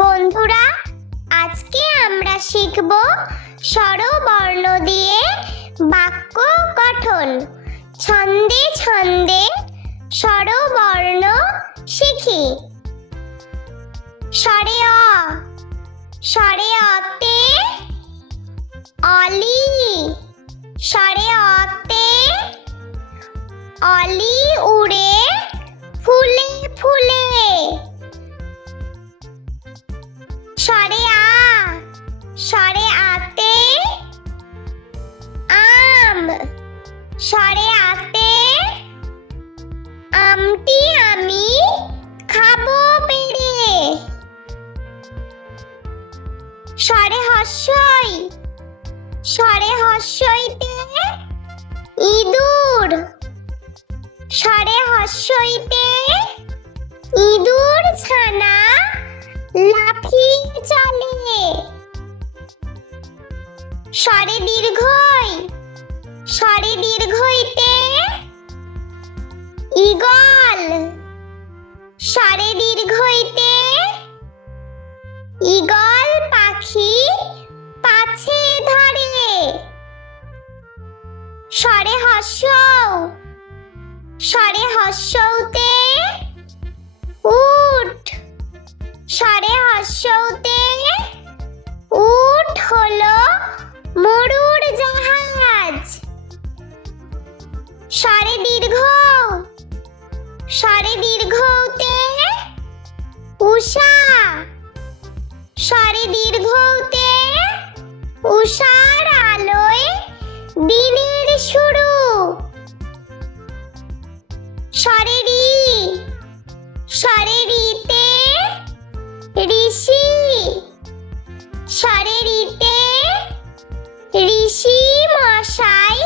বন্ধুরা, আজকে আমরা শিখব স্বরবর্ণ দিয়ে বাক্য গঠন। ছন্দে ছন্দে স্বরবর্ণ শিখি। স্বরে অ, স্বরে অতে অলি, স্বরে অতে অলি উড়ে ফুলে ফুলে। স্বরে আ, স্বরে আতে আম, স্বরে আতে আমটি আমি খাবো পেড়ে। স্বরে হর্ষই, স্বরে হর্ষইতে ইঁদুর, স্বরে হর্ষইতে ইঁদুর ছানা লাফিয়ে চলে। স্বরে দীর্ঘই, স্বরে দীর্ঘইতে ঈগল, স্বরে দীর্ঘইতে ঈগল পাখি পাছে ধরে। স্বরে হর্ষৌ, স্বরে হর্ষৌতে উট, স্বরে হর্ষৌতে উট হলো মরুর জাহাজ। স্বরে দীর্ঘ, স্বরে দীর্ঘতে উষা, স্বরে দীর্ঘতে উষার আলোয় দিনের শুরু। স্বরে রি, স্বরে রিতে ঋষি, স্বরে রিতে ঋষি মশাই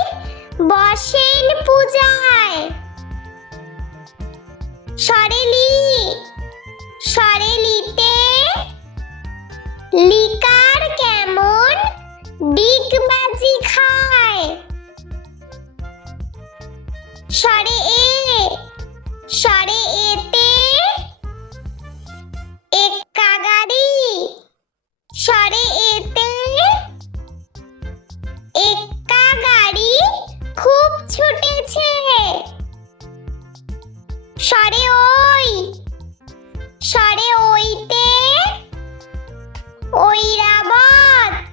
বসেন পূজায়। স্বরে লি, স্বরে লিতে লিকার কেমন ডিগবাজি খায়। স্বরে এ, স্বরে এতে এক্কা গাড়ি, স্বরে এতে এক্কা গাড়ি খুব ছুটেছে। স্বরে ওই, স্বরে ওইতে ঐরাবত,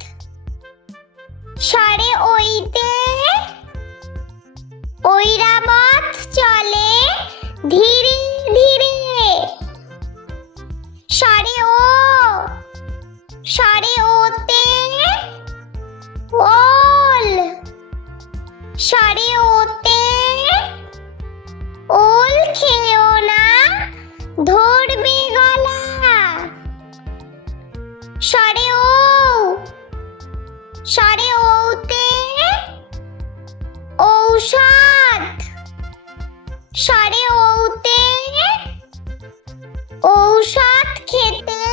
স্বরে ওইতে ঐরাবত চলে ধীরে ধীরে। স্বরে ও, স্বরে ওতে ওল, স্বরে ওতে ওল খেও না ধরবে গলা। স্বরে ও, স্বরে ওতে ঔষধ, স্বরে ওতে ঔষধ খেতে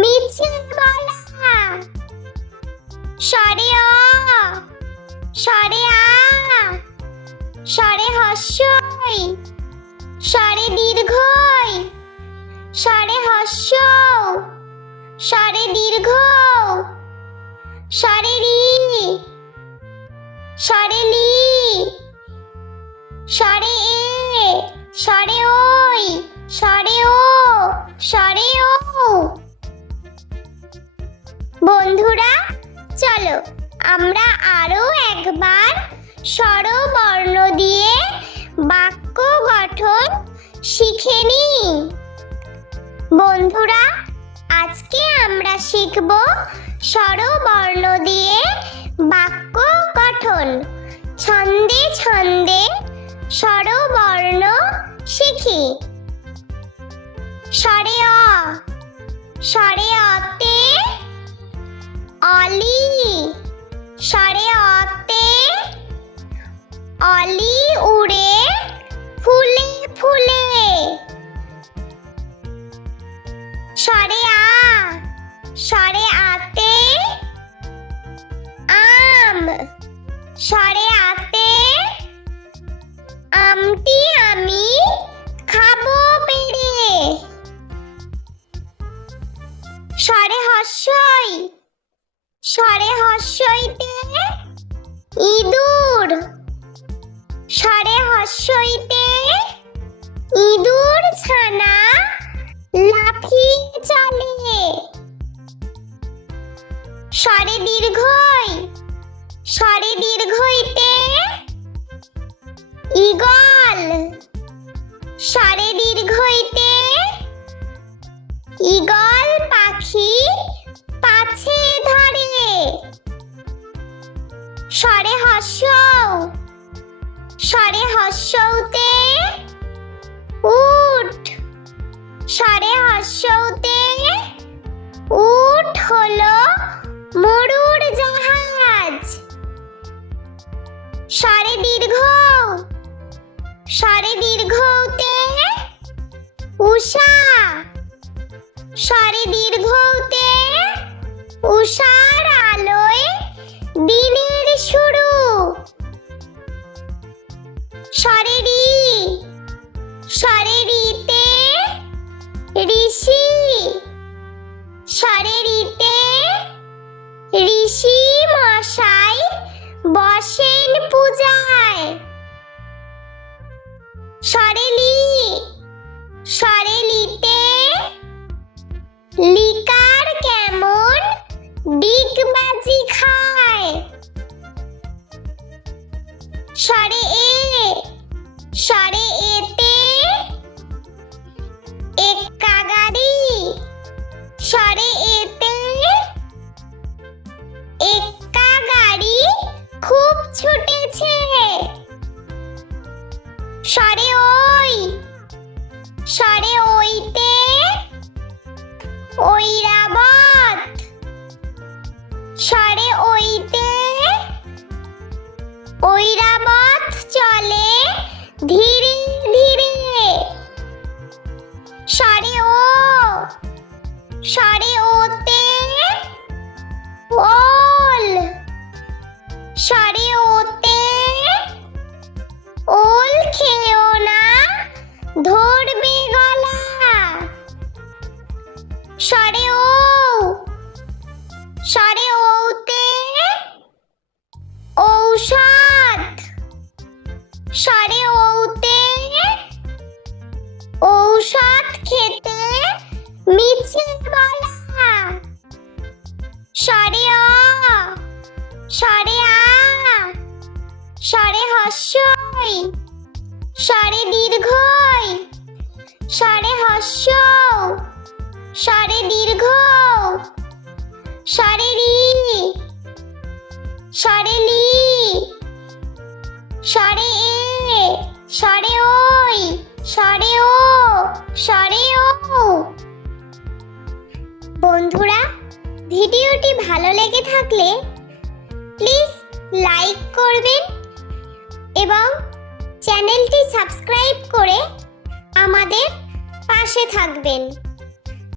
মিছে বলা। স্বরে অ, স্বরে আ, স্বরে হর্ষই, স্বরে দীর্ঘই, স্বরে হর্ষৌ, স্বরে দীর্ঘ, স্বরে রি, স্বরে লি, স্বরে এ, স্বরে ওই, স্বরে ও, স্বরে ও। বন্ধুরা, চলো আমরা আরো একবার স্বরবর্ণ দিয়ে বাক্য গঠন শিখে নিই। বন্ধুরা, আজকে আমরা শিখব স্বরবর্ণ দিয়ে বাক্য গঠন। ছন্দে ছন্দে স্বরবর্ণ শিখি। স্বরে অ, স্বরে অতে অলি, স্বরে অতে অলি উড়ে ফুলে ফুলে। স্বরে আ, স্বরে আতে আম, স্বরে আতে আমটি আমি খাবো পেড়ে। স্বরে হস্যইতে ইঁদুর স্বরে হস্যইতে ইঁদুর ছানা লাফিয়ে চলে। স্বরে দীর্ঘই স্বরে দীর্ঘইতে ঈগল স্বরে দীর্ঘইতে ঈগল পাখি পাছে ধরে। স্বরে হস্য স্বরে হস্যতে উট স্বরে হস্যতে উট হলো মরুর জাহাজ। স্বরে দীর্ঘ স্বরে দীর্ঘতে উষা স্বরে দীর্ঘতে উষার আলোয় দিনের শুরু। স্বরে রি স্বরে রিতে ঋষি স্বরে রিতে ঋষি মশাই বসেন পূজায়। স্বরে লি স্বরে লিতে লিকার কেমন ডিগবাজি খায়। স্বরে এ স্বরে এতে এক্কা গাড়ি স্বরে এতে এক্কা গাড়ি খুব ছুটেছে। স্বরে ওই স্বরে ওইতে ঐরাবত স্বরে ওইতে ঐরাবত চলে ধীরে ধীরে। স্বরে ও স্বরে ওতে ওল স্বরে ওতে ওল খেও না ধরবে গলা। স্বরে ও স্বরে ওতে ঔষধ স্বরে ওতে ঔষধ খেতে মিছে বলা। স্বরে অ স্বরে আ স্বরে হস্যই স্বরে দীর্ঘই স্বরে হস্য স্বরে দীর্ঘ স্বরে রি স্বরে লি স্বরে এ স্বরে ওই স্বরে ও স্বরে ও। বন্ধুরা, ভিডিওটি ভালো লেগে থাকলে প্লিজ লাইক করবেন এবং চ্যানেলটি সাবস্ক্রাইব করে আমাদের পাশে থাকবেন।